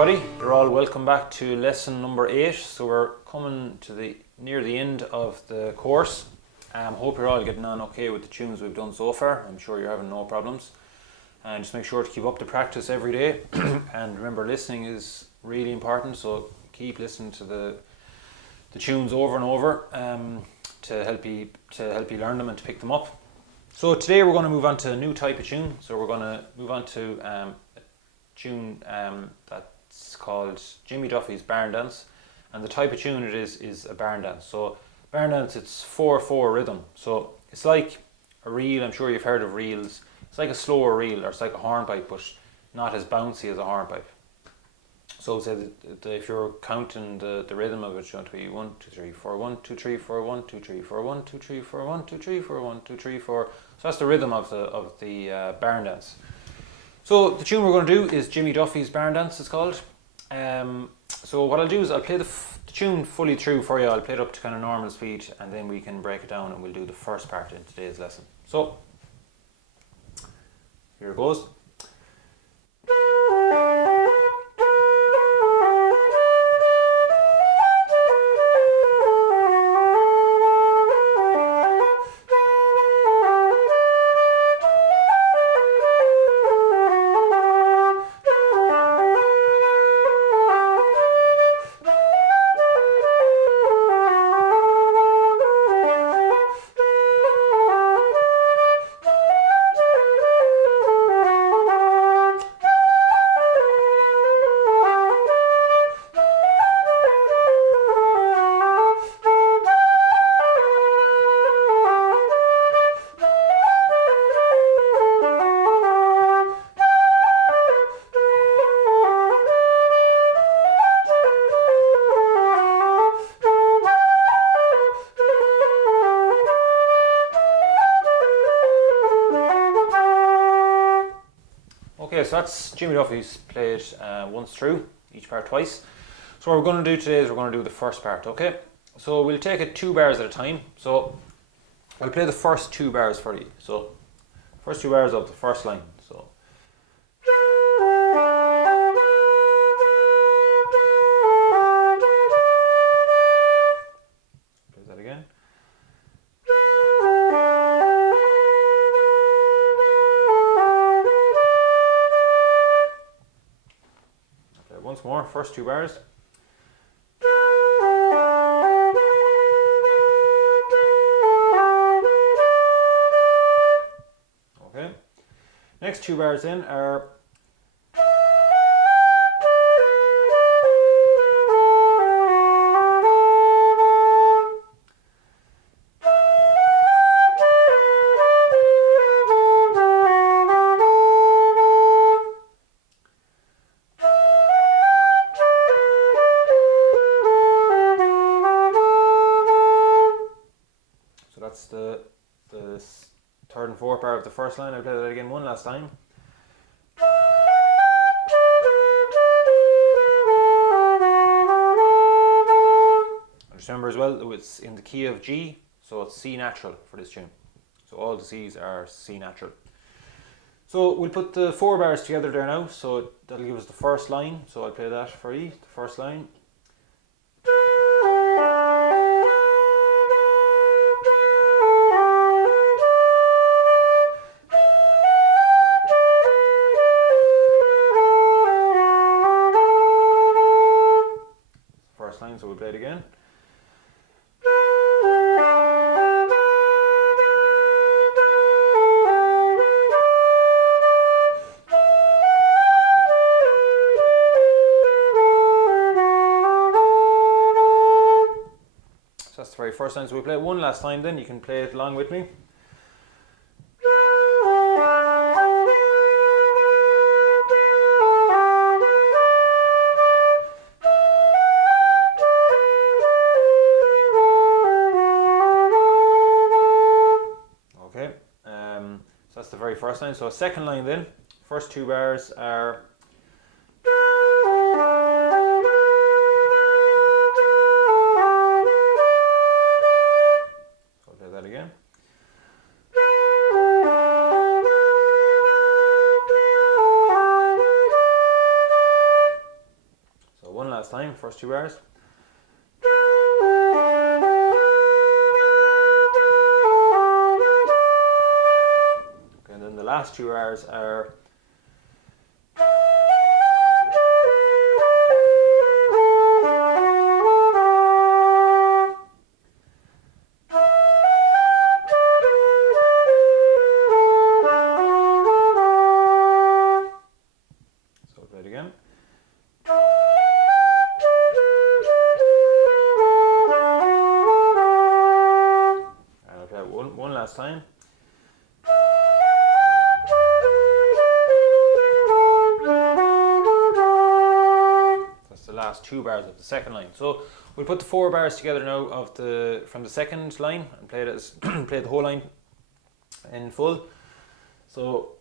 everybody, you're all welcome back to lesson number 8. So we're coming to near the end of the course. Hope you're all getting on okay with the tunes we've done so far. I'm sure you're having no problems. And just make sure to keep up the practice every day. And remember, listening is really important, so keep listening to the tunes over and over to help you learn them and to pick them up. So today we're going to move on to a new type of tune. So we're going to move on to a tune that's called Jimmy Duffy's Barndance, and the type of tune it is a Barndance. So Barndance, it's 4/4 rhythm. So it's like a reel. I'm sure you've heard of reels. It's like a slower reel, or it's like a hornpipe, but not as bouncy as a hornpipe. So say that if you're counting the rhythm of it, it's going to be 1 2 3 4 1 2 3 4 1 2 3 4 1 2 3 4 1 2 3 4 1 2 3 4. So that's the rhythm of the Barndance. So the tune we're going to do is Jimmy Duffy's Barndance, it's called. So what I'll do is I'll play the tune fully through for you. I'll play it up to kind of normal speed, and then we can break it down and we'll do the first part in today's lesson. So here it goes. Okay, so that's Jimmy Duffy's played once through, each part twice. So what we're going to do today is we're going to do the first part, okay? So we'll take it 2 bars at a time. So I'll play the first 2 bars for you. So first 2 bars of the first line. So play that again. Once more, first 2 bars. Okay. Next 2 bars in are that's the 3rd and 4th bar of the first line. I'll play that again one last time. Just remember as well, it's in the key of G, so it's C natural for this tune. So all the C's are C natural. So we'll put the 4 bars together there now, so that'll give us the first line. So I'll play that for you, the first line. So we'll play it again. So that's the very first line. So we'll play it one last time, then you can play it along with me. That's the very first line. So a second line then. First 2 bars are so I'll play that again. first 2 bars. Okay, and then the last 2 bars are again. And I'll play it one last time. That's the last 2 bars of the second line. So we'll put the 4 bars together now from the second line and play it as play the whole line in full. So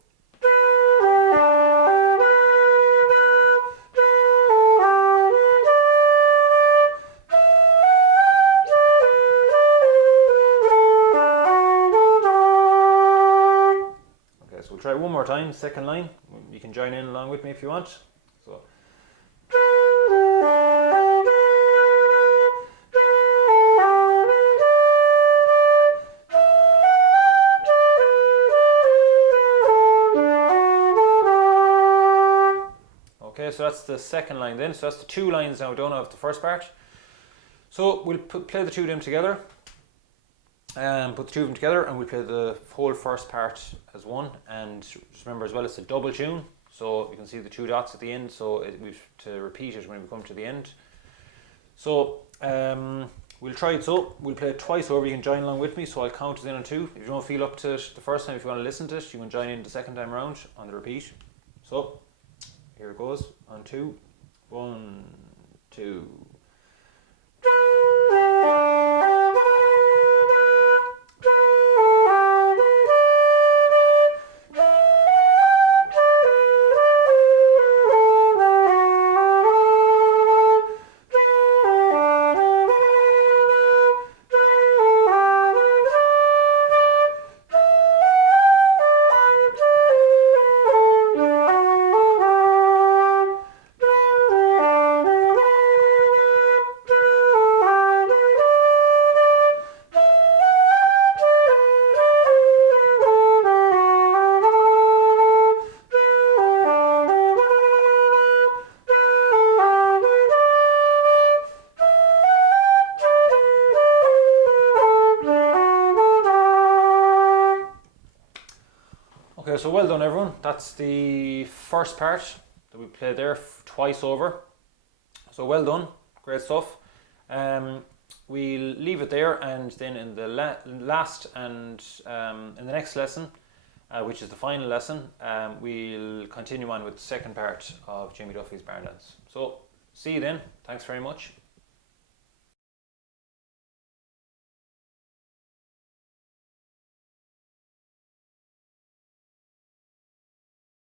we'll try it one more time, second line. You can join in along with me if you want. So. Okay, so that's the second line then. So that's the 2 lines now done of the first part. So we'll play the 2 of them together. Put the 2 of them together and we'll play the whole first part as one. And just remember as well, it's a double tune. So you can see the 2 dots at the end. So we have to repeat it when we come to the end. So we'll try it. So we'll play it twice over. You can join along with me. So I'll count it in on 2. If you don't feel up to it the first time, if you want to listen to it, you can join in the second time around on the repeat. So here it goes on 2. 1, 2. Okay, so well done everyone. That's the first part that we played there twice over. So well done, great stuff. We'll leave it there, and then in the last and in the next lesson, which is the final lesson, we'll continue on with the second part of Jimmy Duffy's Barndance. So see you then. Thanks very much.